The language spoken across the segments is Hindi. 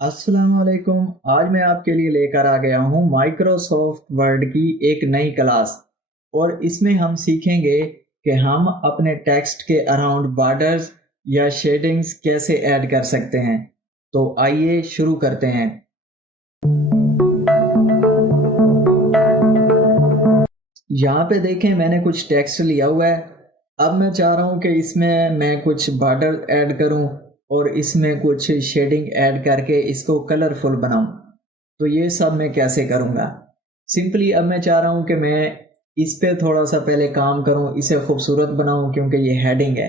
अस्सलामुअलैकुम। आज मैं आपके लिए लेकर आ गया हूँ माइक्रोसॉफ्ट वर्ड की एक नई क्लास और इसमें हम सीखेंगे कि हम अपने टेक्स्ट के अराउंड बॉर्डर्स या शेडिंग्स कैसे ऐड कर सकते हैं। तो आइए शुरू करते हैं। यहाँ पे देखें मैंने कुछ टेक्स्ट लिया हुआ है। अब मैं चाह रहा हूँ कि इसमें मैं कुछ बॉर्डर ऐड करूँ और इसमें कुछ शेडिंग ऐड करके इसको कलरफुल बनाऊँ। तो ये सब मैं कैसे करूँगा? सिंपली अब मैं चाह रहा हूँ कि मैं इस पे थोड़ा सा पहले काम करूँ, इसे खूबसूरत बनाऊँ क्योंकि ये हेडिंग है।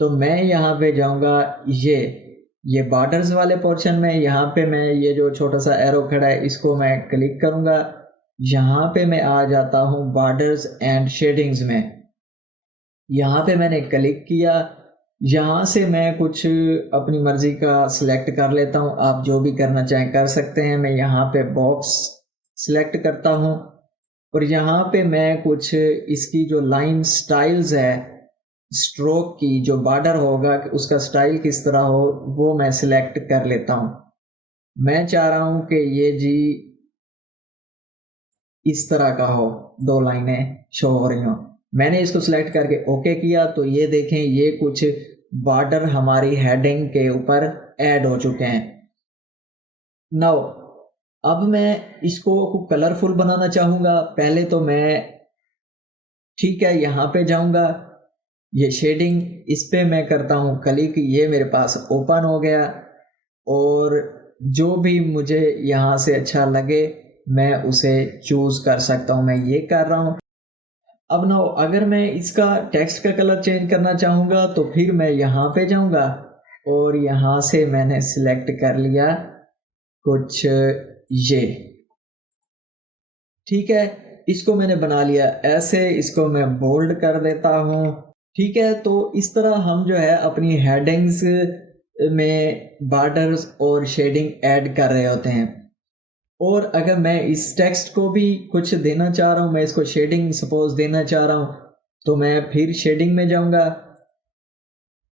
तो मैं यहाँ पे जाऊँगा, ये बॉर्डर्स वाले पोर्शन में यहाँ पे मैं ये जो छोटा सा एरो खड़ा है इसको मैं क्लिक करूँगा। यहाँ पे मैं आ जाता हूँ बॉर्डर्स एंड शेडिंग्स में। यहाँ पे मैंने क्लिक किया। यहाँ से मैं कुछ अपनी मर्जी का सिलेक्ट कर लेता हूँ, आप जो भी करना चाहें कर सकते हैं। मैं यहाँ पे बॉक्स सिलेक्ट करता हूँ और यहाँ पे मैं कुछ इसकी जो लाइन स्टाइल्स है, स्ट्रोक की जो बॉर्डर होगा कि उसका स्टाइल किस तरह हो वो मैं सिलेक्ट कर लेता हूँ। मैं चाह रहा हूँ कि ये जी इस तरह का हो, दो लाइनें शो हो रही हो। मैंने इसको सिलेक्ट करके ओके किया तो ये देखें ये कुछ बॉर्डर हमारी हेडिंग के ऊपर ऐड हो चुके हैं। नाउ अब मैं इसको कलरफुल बनाना चाहूँगा। पहले तो मैं ठीक है यहाँ पे जाऊँगा, ये शेडिंग इस पे मैं करता हूँ क्लिक, ये मेरे पास ओपन हो गया और जो भी मुझे यहाँ से अच्छा लगे मैं उसे चूज कर सकता हूँ। मैं ये कर रहा हूँ। अब ना अगर मैं इसका टेक्स्ट का कलर चेंज करना चाहूँगा तो फिर मैं यहाँ पे जाऊँगा और यहाँ से मैंने सिलेक्ट कर लिया कुछ ये, ठीक है। इसको मैंने बना लिया ऐसे, इसको मैं बोल्ड कर देता हूँ। ठीक है, तो इस तरह हम जो है अपनी हेडिंग्स में बॉर्डर्स और शेडिंग ऐड कर रहे होते हैं। और अगर मैं इस टेक्स्ट को भी कुछ देना चाह रहा हूँ, मैं इसको शेडिंग सपोज देना चाह रहा हूँ तो मैं फिर शेडिंग में जाऊँगा।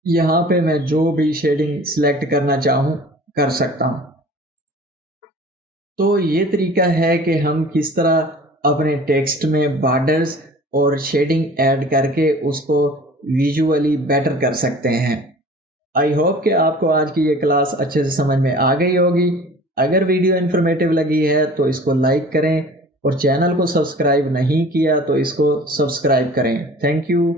यहाँ पे मैं जो भी शेडिंग सिलेक्ट करना चाहूँ कर सकता हूँ। तो ये तरीका है कि हम किस तरह अपने टेक्स्ट में बॉर्डर्स और शेडिंग ऐड करके उसको विजुअली बेटर कर सकते हैं। आई होप कि आपको आज की ये क्लास अच्छे से समझ में आ गई होगी। अगर वीडियो इन्फॉर्मेटिव लगी है तो इसको लाइक करें और चैनल को सब्सक्राइब नहीं किया तो इसको सब्सक्राइब करें। Thank you.